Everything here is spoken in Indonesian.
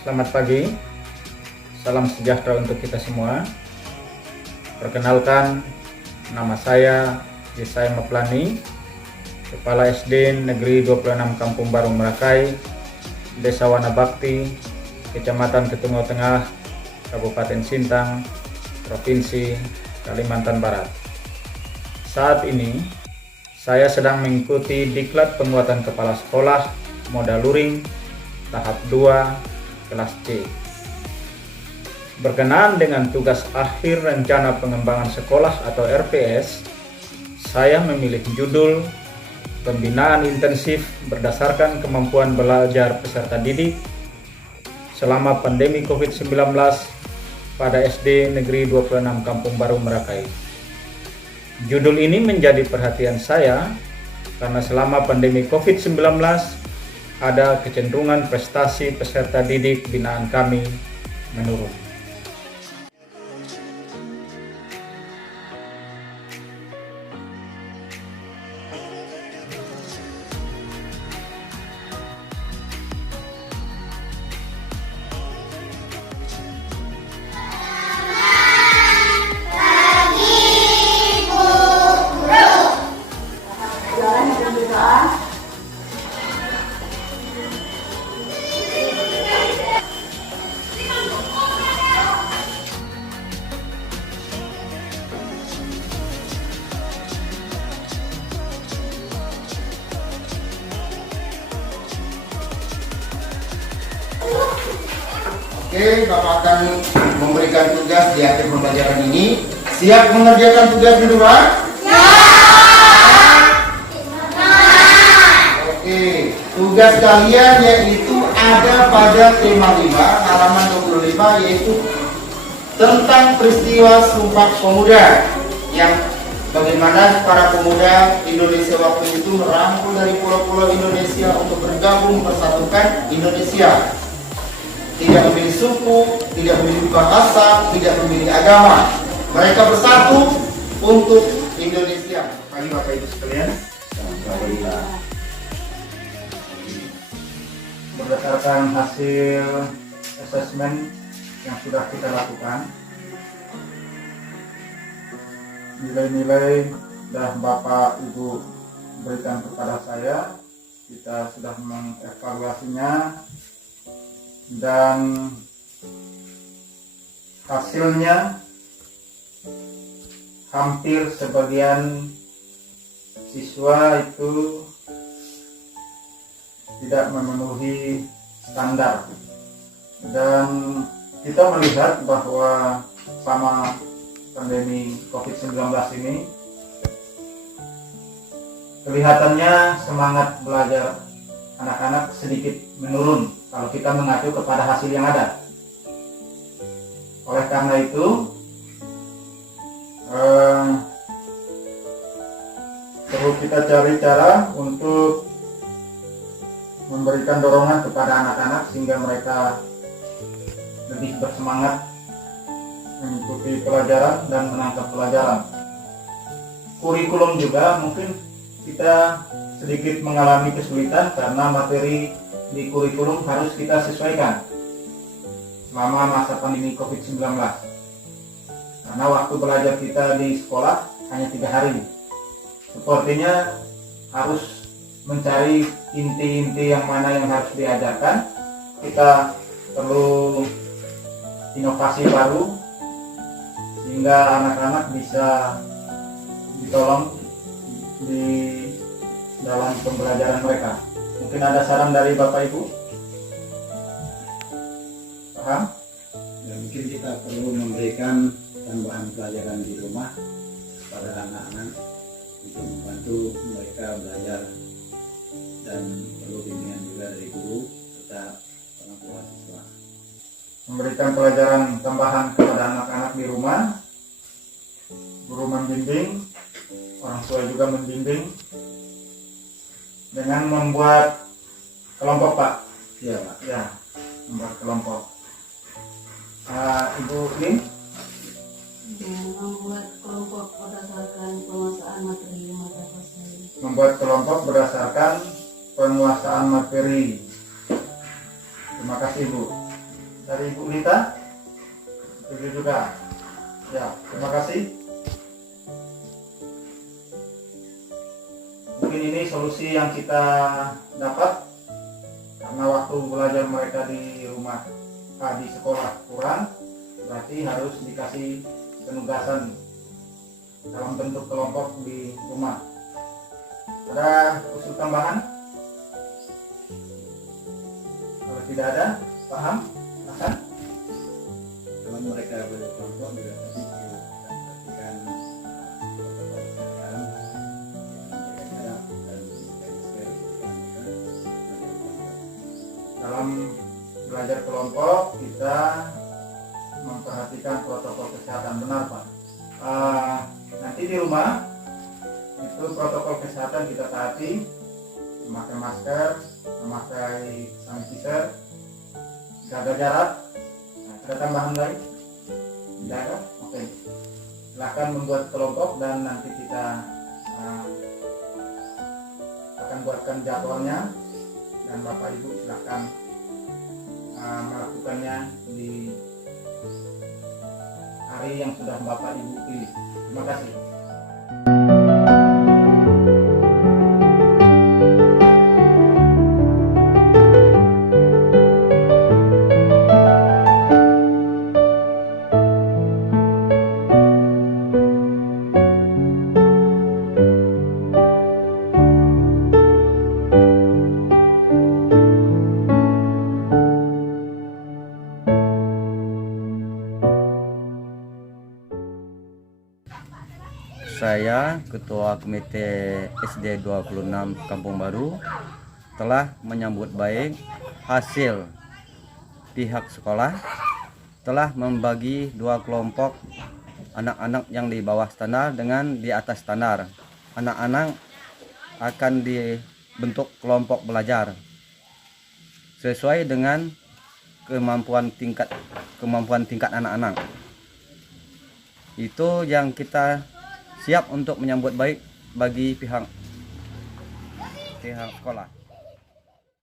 Selamat pagi, salam sejahtera untuk kita semua. Perkenalkan, nama saya Yesaya Maplani, Kepala SD Negeri 26 Kampung Baru Merakai, Desa Wanabakti, Kecamatan Ketungau Tengah, Kabupaten Sintang, Provinsi Kalimantan Barat. Saat ini, saya sedang mengikuti Diklat Penguatan Kepala Sekolah Modal Luring tahap 2 kelas C. Berkenaan dengan tugas akhir rencana pengembangan sekolah atau RPS, saya memilih judul Pembinaan Intensif berdasarkan kemampuan belajar peserta didik selama pandemi COVID-19 pada SD Negeri 26 Kampung Baru Merakai. Judul ini menjadi perhatian saya karena selama pandemi COVID-19 ada kecenderungan prestasi peserta didik binaan kami menurun. Oke, Bapak akan memberikan tugas di akhir pembelajaran ini. Siap mengerjakan tugas di rumah? Ya! Oke, tugas kalian yaitu ada pada tema 5, halaman 25, yaitu tentang peristiwa Sumpah Pemuda, yang bagaimana para pemuda Indonesia waktu itu merangkul dari pulau-pulau Indonesia untuk bergabung mempersatukan Indonesia. Tidak memilih suku, tidak memilih bahasa, tidak memilih agama. Mereka bersatu untuk Indonesia. Pagi Bapak Ibu sekalian. Berdasarkan hasil asesmen yang sudah kita lakukan, nilai-nilai dan Bapak Ibu berikan kepada saya, kita sudah mengevaluasinya dan hasilnya hampir sebagian siswa itu tidak memenuhi standar, dan kita melihat bahwa sama pandemi COVID-19 ini kelihatannya semangat belajar anak-anak sedikit menurun kalau kita mengacu kepada hasil yang ada. Oleh karena itu, perlu kita cari cara untuk memberikan dorongan kepada anak-anak sehingga mereka lebih bersemangat mengikuti pelajaran dan menangkap pelajaran. Kurikulum juga mungkin kita sedikit mengalami kesulitan karena materi di kurikulum harus kita sesuaikan selama masa pandemi COVID-19, karena waktu belajar kita di sekolah hanya 3 hari. Sepertinya harus mencari inti-inti yang mana yang harus diajarkan. Kita perlu inovasi baru sehingga anak-anak bisa ditolong di dalam pembelajaran mereka. Mungkin ada saran dari Bapak Ibu? Paham? Ya, mungkin kita perlu memberikan tambahan pelajaran di rumah pada anak-anak untuk membantu mereka belajar, dan perlu bimbingan juga dari guru serta orang tua siswa. Memberikan pelajaran tambahan kepada anak-anak di rumah, guru membimbing, orang tua juga membimbing dengan membuat kelompok, Pak. Iya, Pak. Ya, membuat kelompok. Ibu Lin? Membuat kelompok berdasarkan penguasaan materi mata pelajaran. Membuat kelompok berdasarkan penguasaan materi. Terima kasih, Bu. dari Ibu Lita. Setuju juga. Ya, terima kasih. Mungkin ini solusi yang kita dapat karena waktu belajar mereka di rumah, di sekolah kurang, berarti harus dikasih penugasan dalam bentuk kelompok di rumah. Ada usul tambahan? Kalau tidak ada, paham? Akan? Kalau mereka berkelompok juga tadi kita perhatikan protokol kesehatan, jaga jarak dan masker ketika mereka belajar kelompok. Dalam belajar kelompok kita memperhatikan protokol kesehatan, benar Pak. Nanti di rumah itu protokol kesehatan kita taati, memakai masker, memakai sanitizer, jaga jarak. Ada tambahan lain? Tidak ada? Oke. Silakan membuat kelompok dan nanti kita akan buatkan jadwalnya dan Bapak Ibu silakan melakukannya di hari yang sudah Bapak Ibu pilih. Terima kasih. Saya, Ketua Komite SD 26 Kampung Baru, telah menyambut baik hasil pihak sekolah telah membagi 2 kelompok anak-anak yang di bawah standar dengan di atas standar. Anak-anak akan dibentuk kelompok belajar sesuai dengan kemampuan tingkat anak-anak. Itu yang kita siap untuk menyambut baik bagi pihak sekolah.